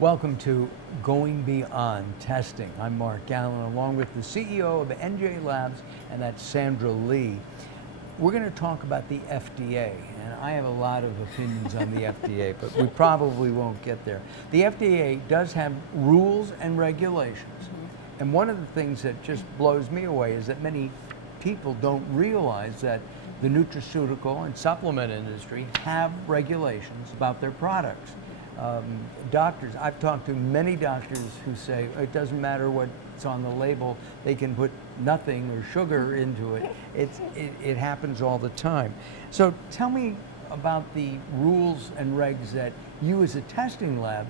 Welcome to Going Beyond Testing. I'm Mark Allen, along with the CEO of NJ Labs, and that's Sandra Lee. We're going to talk about the FDA, and I have a lot of opinions on the FDA, but we probably won't get there. The FDA does have rules and regulations, and one of the things that just blows me away is that many people don't realize that the nutraceutical and supplement industry have regulations about their products. Doctors, I've talked to many doctors who say it doesn't matter what's on the label, they can put nothing or sugar into it. It happens all the time. So tell me about the rules and regs that you as a testing lab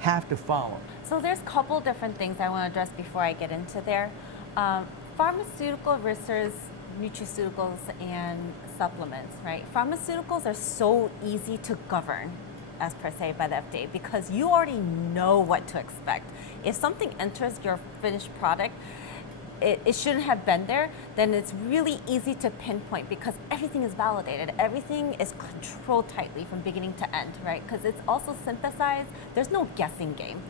have to follow. So there's a couple different things I want to address before I get into there. Pharmaceutical versus nutraceuticals and supplements, right? Pharmaceuticals are so easy to govern, as per se, by the FDA, because you already know what to expect. If something enters your finished product, it shouldn't have been there, then it's really easy to pinpoint because everything is validated. Everything is controlled tightly from beginning to end, right? Because it's also synthesized, there's no guessing game.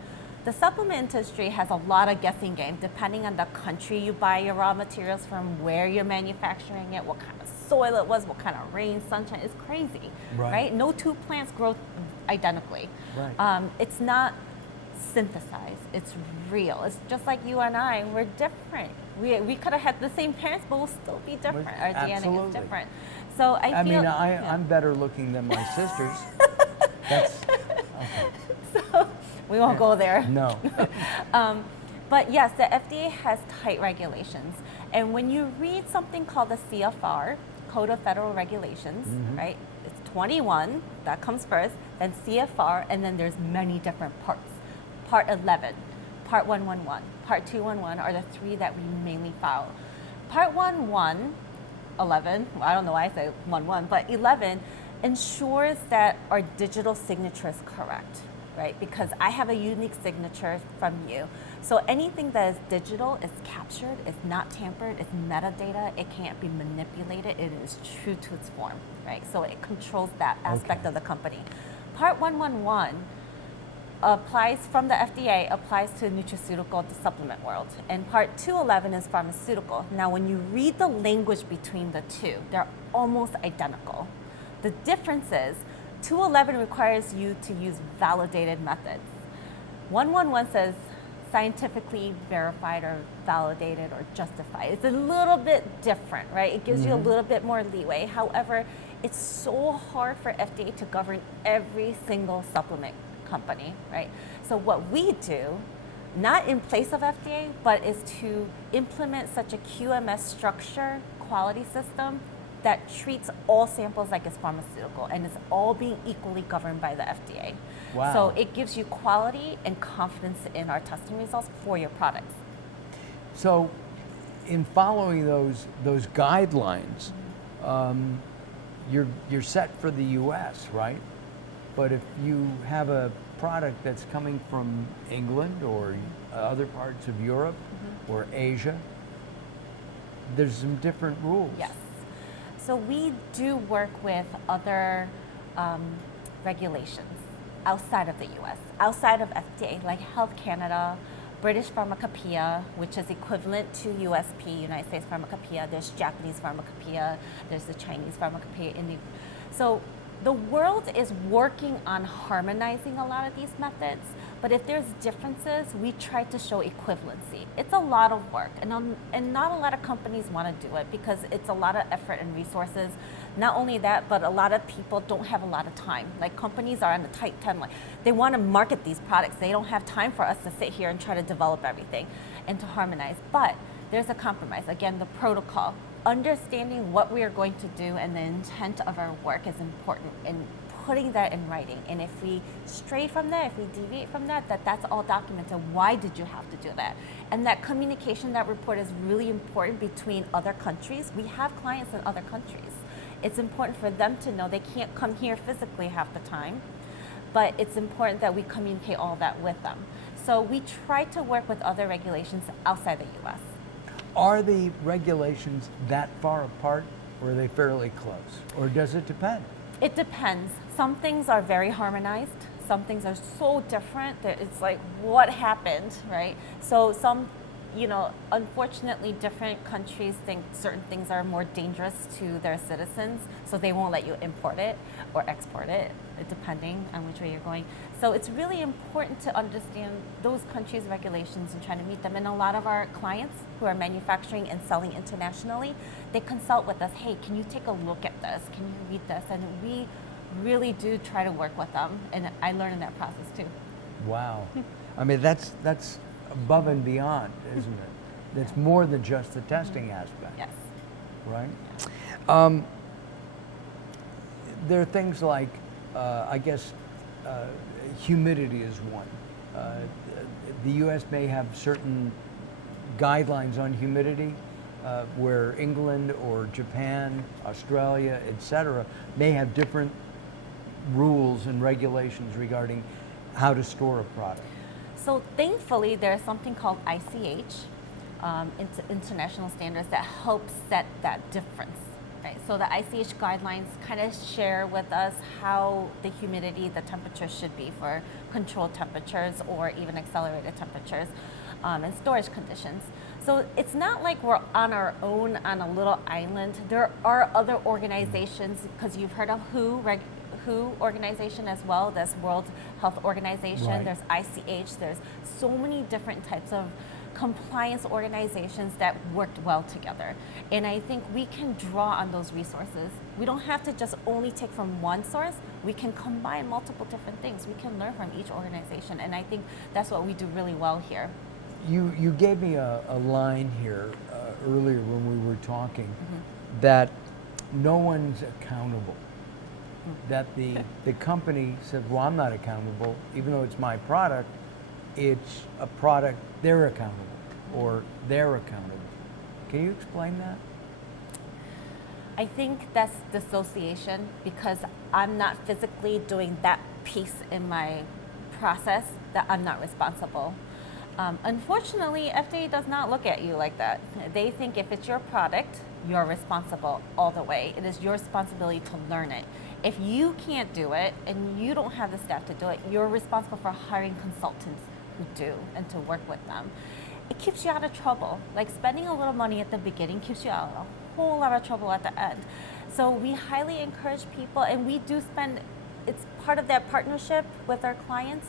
The supplement industry has a lot of guessing game depending on the country you buy your raw materials from, where you're manufacturing it, what kind of soil it was, what kind of rain, sunshine. It's crazy, right? No two plants grow identically. Right. It's not synthesized, it's real. It's just like you and I, we're different. We could have had the same parents, but we'll still be different. Our DNA is different. So I'm better looking than my sisters. That's, okay. So we won't go there. No. But yes, the FDA has tight regulations. And when you read something called the CFR, Code of Federal Regulations, right? It's 21, that comes first, then CFR, and then there's many different parts. Part 11, Part 111, Part 211 are the three that we mainly follow. Part 11, well, I don't know why I say 11, but 11 ensures that our digital signature is correct, right? Because I have a unique signature from you. So anything that is digital is captured, it's not tampered, it's metadata, it can't be manipulated, it is true to its form, right? So it controls that aspect of the company. Part 111 applies from the FDA, applies to nutraceutical, the supplement world. And Part 211 is pharmaceutical. Now when you read the language between the two, they're almost identical. The difference is 211 requires you to use validated methods. 111 says scientifically verified or validated or justified. It's a little bit different, right? It gives you a little bit more leeway. However, it's so hard for FDA to govern every single supplement company, right? So what we do, not in place of FDA, but is to implement such a QMS structure, quality system, that treats all samples like it's pharmaceutical, and it's all being equally governed by the FDA. Wow. So it gives you quality and confidence in our testing results for your products. So in following those guidelines, you're set for the US, right? But if you have a product that's coming from England or other parts of Europe or Asia, there's some different rules. Yes. So we do work with other regulations outside of the US, outside of FDA, like Health Canada, British Pharmacopoeia, which is equivalent to USP, United States Pharmacopoeia. There's Japanese Pharmacopoeia, there's the Chinese Pharmacopoeia. So the world is working on harmonizing a lot of these methods, but if there's differences, we try to show equivalency. It's a lot of work, and not a lot of companies want to do it because it's a lot of effort and resources. Not only that, but a lot of people don't have a lot of time. Like companies are on a tight timeline. They want to market these products. They don't have time for us to sit here and try to develop everything and to harmonize. But there's a compromise. Again, the protocol. Understanding what we are going to do and the intent of our work is important, and putting that in writing. And if we stray from that, if we deviate from that, that's all documented. Why did you have to do that? And that communication, that report is really important between other countries. We have clients in other countries. It's important for them to know they can't come here physically half the time, but it's important that we communicate all that with them. So we try to work with other regulations outside the US. Are the regulations that far apart, or are they fairly close? Or does it depend? It depends. Some things are very harmonized. some things are so different that it's like, what happened, right? So some, unfortunately, different countries think certain things are more dangerous to their citizens, so they won't let you import it or export it, depending on which way you're going. So it's really important to understand those countries' regulations and try to meet them. And a lot of our clients who are manufacturing and selling internationally, they consult with us, hey, can you take a look at this? Can you read this? And we really do try to work with them, and I learn in that process too. Wow. I mean, that's above and beyond, isn't it? That's more than just the testing aspect. Yes. Right? There are things like, I guess, humidity is one. The U.S. may have certain guidelines on humidity, where England or Japan, Australia, etc., may have different rules and regulations regarding how to store a product. So thankfully, there's something called ICH, international standards, that help set that difference. Right? So the ICH guidelines kind of share with us how the humidity, the temperature should be for controlled temperatures or even accelerated temperatures and storage conditions. So it's not like we're on our own on a little island. There are other organizations, because you've heard of WHO organization as well. There's World Health Organization. Right. There's ICH. There's so many different types of compliance organizations that worked well together. And I think we can draw on those resources. We don't have to just only take from one source. We can combine multiple different things. We can learn from each organization. And I think that's what we do really well here. You gave me a line here earlier when we were talking, that no one's accountable. That the company said, well, I'm not accountable, even though it's my product. It's a product they're accountable, or they're accountable. Can you explain that? I think that's dissociation, because I'm not physically doing that piece in my process, that I'm not responsible. Unfortunately, FDA does not look at you like that. They think if it's your product, you're responsible all the way. It is your responsibility to learn it. If you can't do it and you don't have the staff to do it, you're responsible for hiring consultants who do and to work with them. It keeps you out of trouble. Like spending a little money at the beginning keeps you out of a whole lot of trouble at the end. So we highly encourage people, and we do spend, it's part of that partnership with our clients.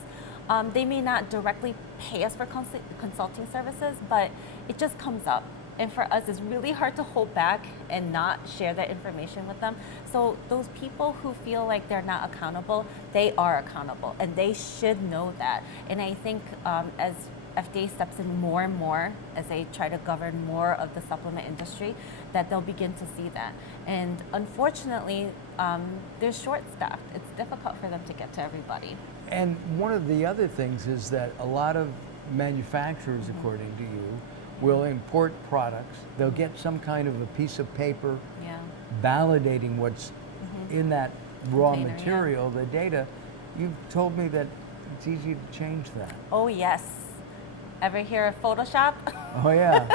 They may not directly pay us for consulting services, but it just comes up. And for us, it's really hard to hold back and not share that information with them. So those people who feel like they're not accountable, they are accountable, and they should know that. And I think as FDA steps in more and more, as they try to govern more of the supplement industry, that they'll begin to see that. And unfortunately, they're short-staffed. It's difficult for them to get to everybody. And one of the other things is that a lot of manufacturers, according to you, will import products. They'll get some kind of a piece of paper validating what's in that raw Container, material, the data. You've told me that it's easy to change that. Oh, yes. Ever hear of Photoshop? Oh, yeah.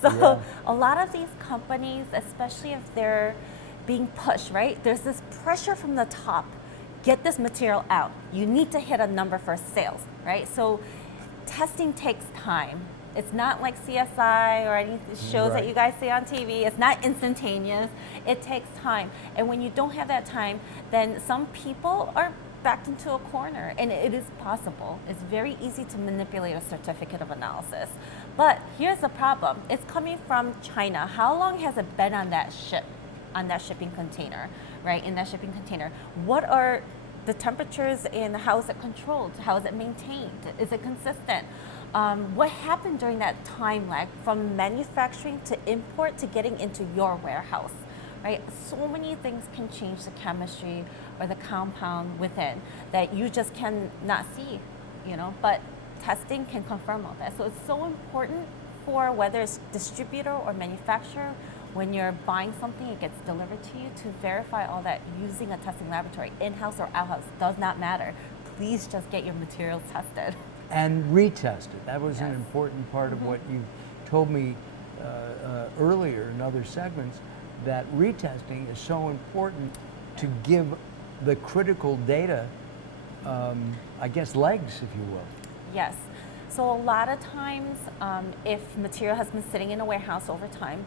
So a lot of these companies, especially if they're being pushed, right? There's this pressure from the top. Get this material out. You need to hit a number for sales, right? So testing takes time. It's not like CSI or any shows that you guys see on TV. It's not instantaneous. It takes time. And when you don't have that time, then some people are backed into a corner, and it is possible. It's very easy to manipulate a certificate of analysis. But here's the problem. It's coming from China. How long has it been on that ship, on that shipping container, right? In that shipping container. What are the temperatures and how is it controlled? How is it maintained? Is it consistent? What happened during that time lag from manufacturing to import to getting into your warehouse, right? So many things can change the chemistry or the compound within that you just cannot see, but testing can confirm all that. So it's so important for whether it's distributor or manufacturer, when you're buying something, it gets delivered to you, to verify all that using a testing laboratory, in-house or out-house, does not matter. Please just get your materials tested. And retested. That was an important part of what you told me earlier in other segments, that retesting is so important to give the critical data I guess, legs, if you will. Yes. So a lot of times, if material has been sitting in a warehouse over time,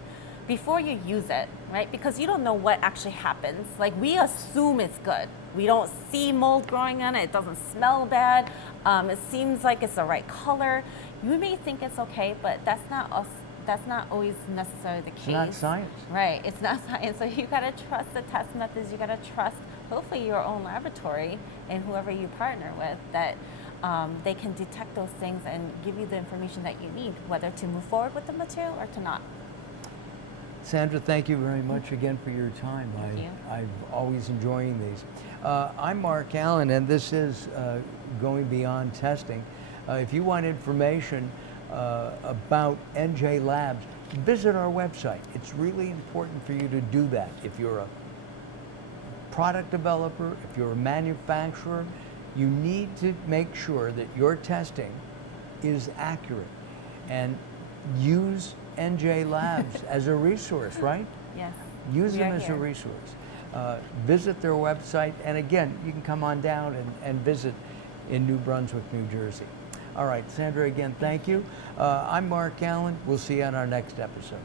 before you use it, right? Because you don't know what actually happens. Like, we assume it's good. We don't see mold growing on it. It doesn't smell bad. It seems like it's the right color. You may think it's okay, but that's not us. That's not always necessarily the case. It's not science. Right. It's not science. So you gotta trust the test methods. You gotta trust, hopefully, your own laboratory and whoever you partner with, that they can detect those things and give you the information that you need, whether to move forward with the material or to not. Sandra, thank you very much again for your time. Thank you. I'm always enjoying these. I'm Mark Allen, and this is Going Beyond Testing. If you want information about NJ Labs, visit our website. It's really important for you to do that. If you're a product developer, if you're a manufacturer, you need to make sure that your testing is accurate, and use NJ Labs as a resource, right? Yes. Use We them are as a here. resource. Visit their website, and again, you can come on down and visit in New Brunswick, New Jersey. All right, Sandra, again, thank you. I'm Mark Allen. We'll see you on our next episode.